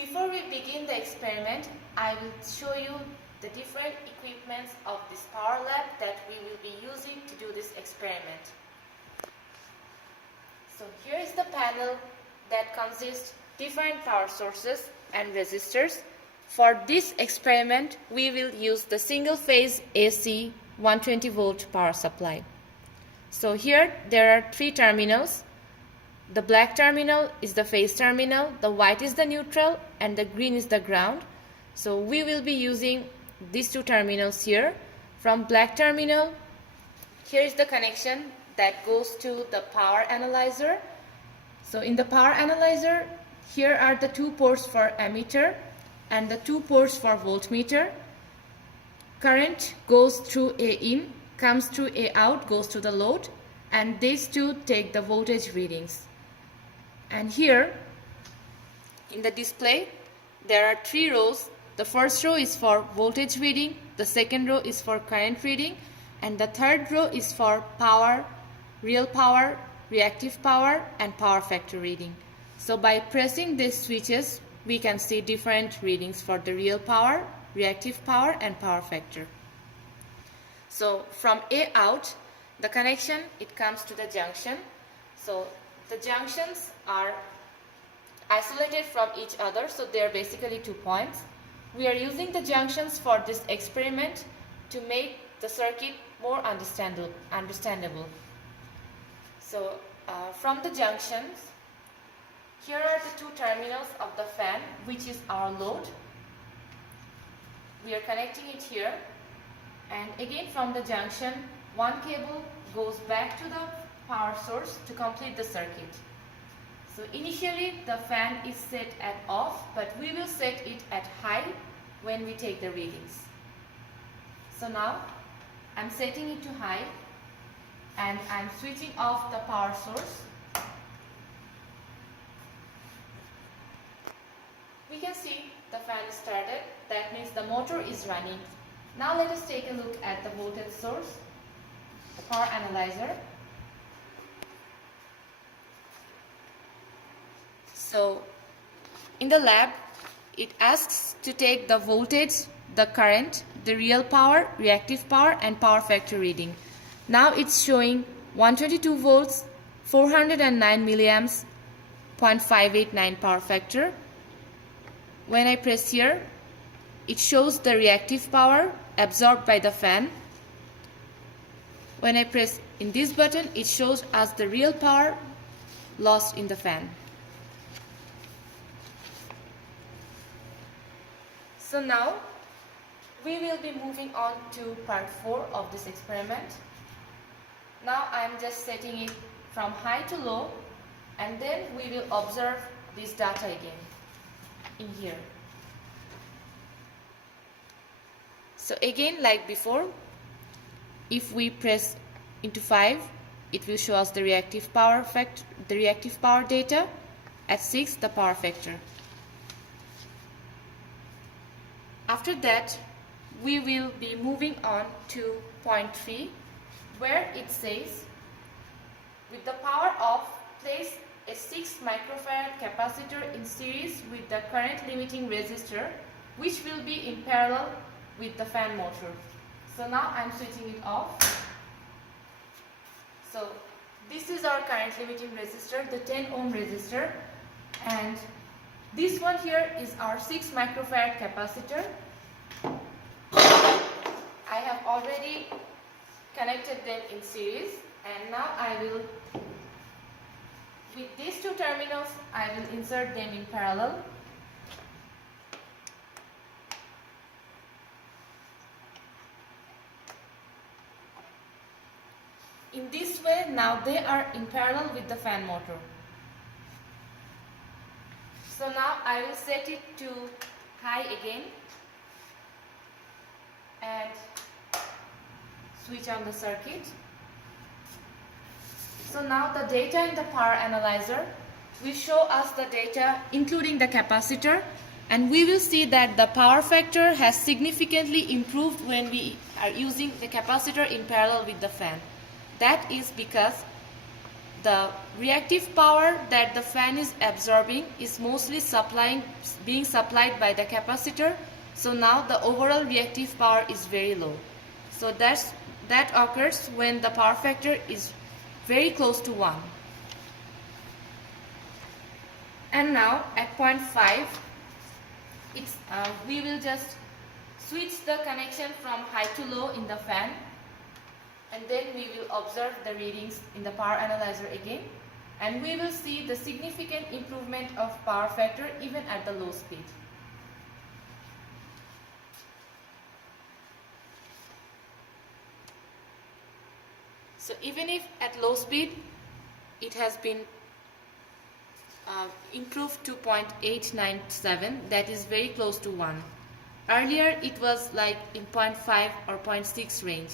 Before we begin the experiment, I will show you the different equipments of this power lab that we will be using to do this experiment. So here is the panel that consists different power sources and resistors. For this experiment, we will use the single phase AC 120 volt power supply. So here there are three terminals. The black terminal is the phase terminal, the white is the neutral, and the green is the ground. So we will be using these two terminals here. From black terminal, here is the connection that goes to the power analyzer. So in the power analyzer, here are the two ports for ammeter and the two ports for voltmeter. Current goes through A in, comes through A out, goes to the load, and these two take the voltage readings. And here in the display there are three rows. The first row is for voltage reading, the second row is for current reading, and the third row is for power, real power, reactive power, and power factor reading. So by pressing these switches, we can see different readings for the real power, reactive power, and power factor. So from A out, the connection, it comes to the junction. So the junctions are isolated from each other, so they are basically 2 points. We are using the junctions for this experiment to make the circuit more understandable. So from the junctions, here are the two terminals of the fan, which is our load. We are connecting it here, and again from the junction, one cable goes back to the power source to complete the circuit. So initially the fan is set at off, but we will set it at high when we take the readings. So now I'm setting it to high and I'm switching off the power source. We can see the fan is started. That means the motor is running. Now let us take a look at the voltage source, the power analyzer. So in the lab, it asks to take the voltage, the current, the real power, reactive power, and power factor reading. Now it's showing 122 volts, 409 milliamps, 0.589 power factor. When I press here, it shows the reactive power absorbed by the fan. When I press in this button, it shows us the real power lost in the fan. So now we will be moving on to part 4 of this experiment. Now I am just setting it from high to low, and then we will observe this data again in here. So again, like before, if we press into 5, it will show us the reactive power data. At 6, the power factor. After that, we will be moving on to point 3, where it says, with the power off, place a 6 microfarad capacitor in series with the current limiting resistor, which will be in parallel with the fan motor. So now I'm switching it off. So this is our current limiting resistor, the 10 ohm resistor, and this one here is our 6 microfarad capacitor. I have already connected them in series, and now I will, with these two terminals, I will insert them in parallel. In this way, now they are in parallel with the fan motor. So now I will set it to high again and switch on the circuit. So now the data in the power analyzer will show us the data including the capacitor, and we will see that the power factor has significantly improved when we are using the capacitor in parallel with the fan. That is because the reactive power that the fan is absorbing is mostly being supplied by the capacitor. So now the overall reactive power is very low. So that occurs when the power factor is very close to 1. And now at point 5, we will just switch the connection from high to low in the fan, and then we will observe the readings in the power analyzer again, and we will see the significant improvement of power factor even at the low speed. So even if at low speed it has been improved to 0.897, that is very close to 1. Earlier it was like in 0.5 or 0.6 range.